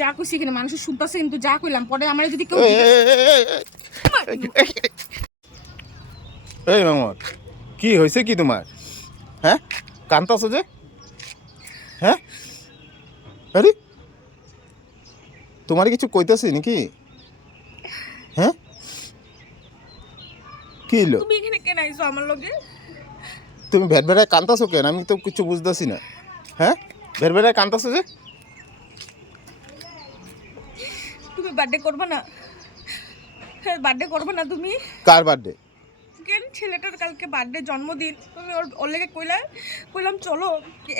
যা কইছি এখানে মানুষের শুনতাছে, কিন্তু যা কইলাম পরে আমার যদি কেউ এই মামা, কি হয়েছে কি তোমার? হ্যাঁ, কান্তাছো যে? হ্যাঁ, আরে তোমার কিছু কইতাছি নাকি? হ্যাঁ, কি হলো? তুমি এখানে কেন আইছো আমার লগে? তুমি ভেট ভেটায় কান্তাছো কেন? আমি তো কিছু বুঝতেছি না। হ্যাঁ, ভেট ভেটায় কান্তাছো যে? তুমি বার্থডে করবে না? হ্যাঁ, বার্থডে করবে না তুমি? কার বার্থডে? কেন? ছেলেটার কালকে বার্থডে, জন্মদিন। তুমি ওর লেগে কইলাম চলো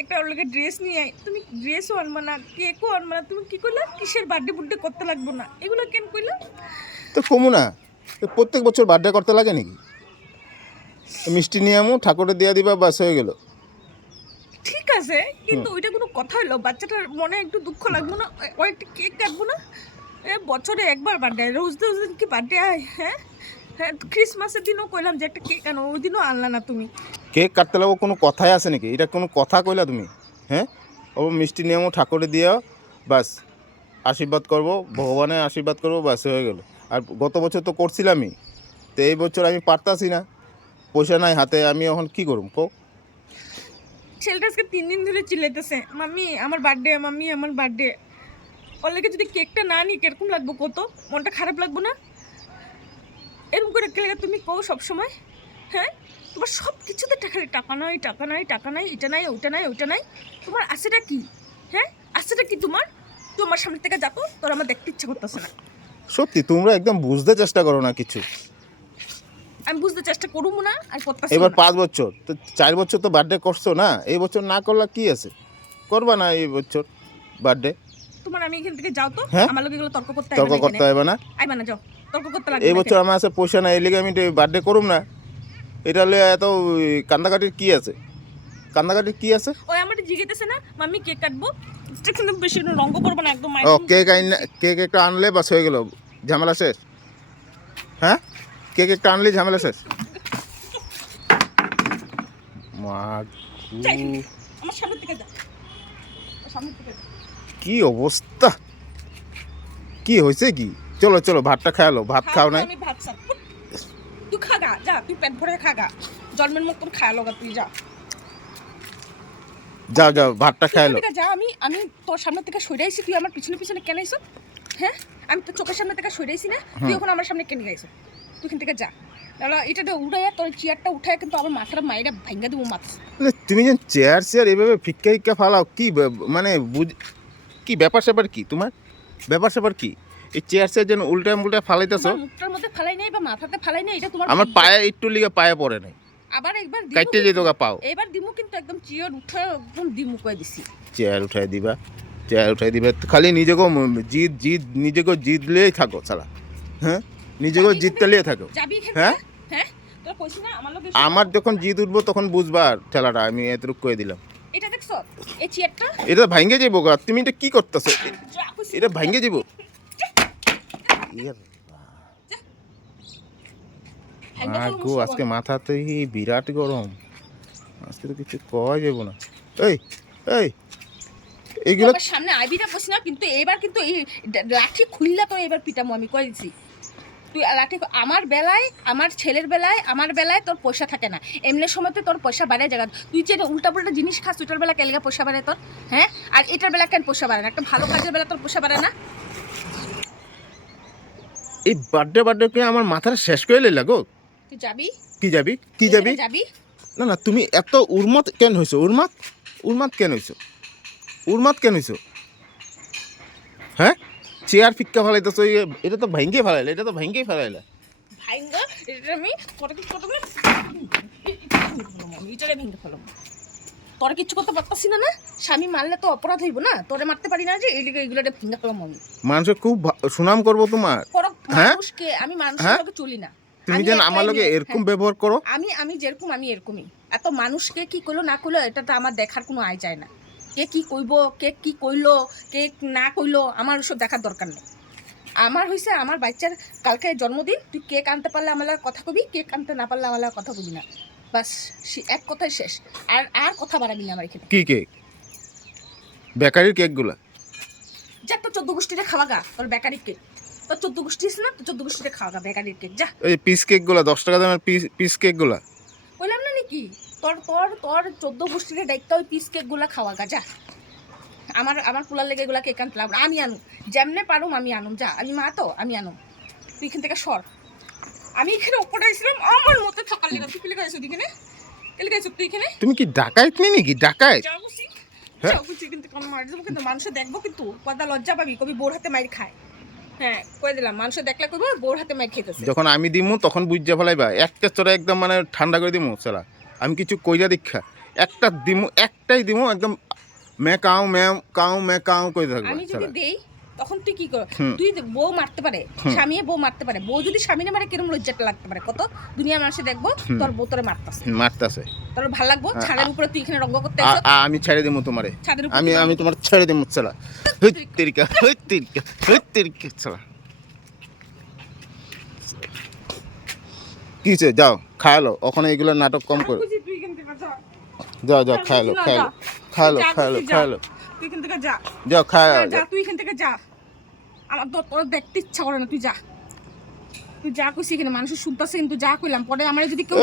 একটা ওর লেগে ড্রেস নিয়ে আই। তুমি ড্রেসও আনবা না, কেকও আনবা না। তুমি কি কইলা কিসের বার্থডে বুড্ডে করতে লাগবো না, এগুলো কেন কইলা? তো কমু না, প্রত্যেক বছর বার্থডে করতে লাগে নাকি? মিষ্টি নিয়ে আমু, ঠাকুরে দিয়ে দিবা, বাস হয়ে গেল। ঠিক আছে, কিন্তু ওইটা কোনো কথা হলো? বাচ্চাটার মনে একটু দুঃখ লাগবো না? ও একটা কেক কাটবো না? বছরে একবার বার্থডে, রোজ রোজ দিন কি বার্থডে আয়? হ্যাঁ হ্যাঁ, ক্রিসমাসের দিনও কইলাম যে একটা কেক আনো, ওই দিনও আনলা না তুমি। কেক কাটতে লাগবো কোনো কথাই আছে নাকি? এটা কোনো কথা কইলা তুমি? হ্যাঁ, ও মিষ্টি নিয়ে আমু, ঠাকুরে দিয়া, বাস আশীর্বাদ করব, ভগবানের আশীর্বাদ করব, বাস হয়ে গেল। আর গত বছর তো করছিলামই, তো এই বছর আমি পারতাছি না, পয়সা নাই হাতে, আমি এখন কি করব কো? ছেলেটা আজকে 3 দিন ধরে চিল্লাইতেছে, মাম্মি আমার বার্থডে, মাম্মি আমার বার্থডে। ওর লেগে যদি কেকটা না নিই কিরকম লাগবো কত? মনটা খারাপ লাগবো না? এরকম করে লেগে তুমি কও সবসময়? হ্যাঁ, তোমার সব কিছুতে খালি টাকা নাই, টাকা নাই, টাকা নাই, এটা নাই, ওইটা নাই, ওইটা নাই। তোমার আছেটা কি? হ্যাঁ, আছেটা কি তোমার? তোমার সামনে থেকে যাতো, তোর আমার দেখতে ইচ্ছা করতেছে না। সত্যি তোমরা একদম বুঝতে চেষ্টা করো না কিছু। আমি বুঝতে চেষ্টা করবো না আর করতেছি এবার না। 5 বছর তো, 4 বছর তো বার্থডে করছো না, এই বছর না করলে কি আছে? করবা না এই বছর বার্থডে? তোমার আমি এখান থেকে যাও তো, হ্যাঁ, আমার লোকে এগুলো তর্ক করতে তর্ক আইবে না করতে এখানে। হবে না। আইবা না, যাও, তর্ক করতে লাগবে এই না বছর এখানে। আমার কাছে পয়সা নাই, এই লিগে আমি বার্থডে করুম না। এটা হলে এত কান্দাকাটির কি আছে? কান্দাকাটির কি আছে? ওই আমার জিজ্ঞেতেছে না মাম্মি কেক কাটবো, এটা কিন্তু বেশি রঙ্গ করবো না একদম। ও কেক কেক একটা আনলে বাস হয়ে গেল, ঝামেলা শেষ। হ্যাঁ, কেক একটা আনলে ঝামেলা শেষ। যাই, আমার সামনে থেকে যা, আমার সামনে থেকে যা। কি অবস্থা, কি হয়েছে কি? চলো চলো, ভাতটা খাওয়ালো, ভাত খাও নাই? আমি ভাত সার, তুই খাগা, যা তুই পেট ভরে খাগা, জন্মের মতন খায়া লগা, তুই যা। যাও যাও, ভাতটা খাওয়ালো। যা, আমি তোর সামনে থেকে সরাইছি, তুই আমার পিছনে পিছনে কেন আইছো? হ্যাঁ, আমি তোর চোখের সামনে থেকে সরাইছি না, তুই এখন আমার সামনে কেন গাইছো? তুই এখান থেকে যা। এটা উঠাইয়া তোর চেয়ারটা উঠায় কিন্তু আমার মাথাটা মাইরা ভাঙ্গা দেবো মাথা। তুমি যেন চেয়ার এভাবে ফিক্কা ফিক্কা ফালাও, কি মানে কি ব্যাপার স্যাপার কি তোমার? ব্যাপার স্যাপার কি? এই চেয়ার যেন উল্টা ফালাইতেছো। মুখটার মধ্যে ফালাই নাই বা মাথাতে ফালাই নাই, এটা তোমার আমার পায়ে একটু লিগে পায়ে পড়ে নাই, আবার একবার কাইটে যেত গা পাও। এবার দিমু কিন্তু একদম চেয়ার উঠে একদম দিমু কই দিছি। চেয়ার উঠাই দিবা, চেয়ার উঠাই দিবা, খালি নিজেকে নিজেকে জিতলেই থাকো সালা। হ্যাঁ, নিজেকে জিততেলেই থাকো। যাবি এখান হ্যাঁ থেকে? হ্যাঁ, তোরা কইছিস না আমার লগে? আমার যখন জিত উঠবো তখন বুঝবা ঠেলাটা, আমি এতটুকু কয়ে দিলাম। এটা দেখছো এই চেয়ারটা? এটা ভাঙ্গে যাবো গা, তুমি এটা কি করতেছো? যা কইছি, এটা ভাঙ্গে যাবো। গো, আজকে মাথাতেই বিরাট গরম, আজকে তো কিছু কওয়া যাবো না। এই এই এইগুলো আমার সামনে আইবিটা কইছিস না, কিন্তু এবার কিন্তু এই লাঠি খুললা তো এবার পিটামু আমি কই দিছি। তুই লাঠি আমার বেলায়, আমার ছেলের বেলায়, আমার বেলায় তোর পয়সা থাকে না। এমনি সময় তো তোর পয়সা বাড়ায় জায়গা, তুই যে উল্টা পুল্টা জিনিস খাস, ওইটার বেলা কেলগা পয়সা বাড়ায় তোর? হ্যাঁ, আর এটার বেলা কেন পয়সা বাড়ে না? একটা ভালো কাজের বেলা তোর পয়সা বাড়ে না? এই বার্থডে কে আমার মাথাটা শেষ করে লইলা গো। তুই যাবি? কি যাবি? কি যাবি? যাবি? না না, তুমি এত উন্মাদ কেন হইছো? উন্মাদ কেন হইছো? উন্মাদ কেন হইছো? হ্যাঁ, চেয়ার ফিক্কা ফেলাইতেছো, এটা তো ভাঙ্গে ফেলাইলে, এটা তো ভাঙ্গেই ফেলাইলে। ভাইঙ্গা এটা আমি তোরা কিছু করতে পারবো না, এটারে ভেঙে ফেলাম। তোরা কিচ্ছু করতে পারতাছি না? না, স্বামী মারলে তো অপরাধ হইব না? তোরে মারতে পারি না যে, এই লিগে এগুলো ভেঙে ফেলাম আমি। মানুষের খুব সুনাম করবো তোমার। হ্যাঁ, মানুষকে আমি মানুষের লগে চলি না। তুমি যেন আমার লগে এরকম ব্যবহার করো। আমি যেরকম আমি এরকমই। এত মানুষকে কি কইলো না কইলো এটা তো আমার দেখার কোনো আয় যায় না। কে কি কইব, কে কি কইলো, কে না কইলো, আমার ওসব দেখার দরকার নেই। আমার হইছে আমার বাচ্চার কালকে জন্মদিন, তুই কেক আনতে পারলে আমার লাগে কথা কবি, কেক আনতে না পারলে আমার লাগে কথা কবি না। বাস, এক কথাই শেষ। আর কথা বাড়াবি না আমার এখানে। কি কেক? বেকারির কেকগুলা? যা তোর 14 গোষ্ঠীটা খাওয়া গা, তোর বেকারি কেক। তোর 14 গোষ্ঠী আছে না, তোর 14 গোষ্ঠীটা খাওয়া গা বেকারির কেক, যা। এই পিস কেকগুলো 10 টাকা দামের পিস কেকগুলো বললাম না নাকি, তোর তোর তোর 14 গোষ্ঠীর দায়িত্ব ওই পিস কেকগুলা খাওয়া গা, যা। আমার পোলার লেগে এগুলা কেক আনতে লাগবে, আমি আনুম যেমনে পারুম, আমি আনুম, যা। আমি মা তো, আমি আনুম, তুই এখান থেকে সর। আমি এখানে ওপরে আসছিলাম আমার মতো থাকার লেগে, তুই কেলে গেছিস এখানে, কেলে গেছিস তুই এখানে? তুমি কি ডাকাইত নি নাকি ডাকাইত? যাও বুঝি, যাও বুঝি, কিন্তু কোনো মার দেবো, কিন্তু মানুষে দেখবো, কিন্তু কথা লজ্জা পাবি, কবি বোর হাতে মাইর খায়। হ্যাঁ কই দিলাম, মানুষে দেখলে কইবো বোর হাতে মাইর খেতেছে। যখন আমি দিমু তখন বুঝা ফেলাইবা, একটা চড়া একদম মানে ঠান্ডা করে দিমু সালা। আমি কিছু কইরা দীক্ষা একটা দিমু, একটাই দিমু একদম মে কাউ কই থাকবে আমি যদি সালা। দেই তখন তুই কি কর? হুম। তুই বউ মারতে পারে, স্বামী বউ মারতে পারে, বউ যদি স্বামীনে মারে কিরম লজ্জাটা লাগতে পারে কত? দুনিয়া মানুষে দেখবো তোর বউ তোরে মারতাছে, মারতাছে। তোর ভালো লাগবো? ছাদের উপরে তুই এখানে রঙ্গ করতে আমি ছেড়ে দিমু তোমারে, ছাদের উপরে আমি তোমার ছেড়ে দিমু সালা। তেরিকা সালা। কিছে যাও খায়ালো, ওখানে এগুলো নাটক কম করো। তুই এখান থেকে যা, যাও খায়ালো খায়ালো তুই এখান থেকে যা, যাও যা তুই এখান থেকে যা। আমার তো তোর দেখতে ইচ্ছা করে না, তুই যা, তুই যা কইছি এখানে মানুষ শুনতেছে, কিন্তু যা কইলাম পরে আমার যদি কেউ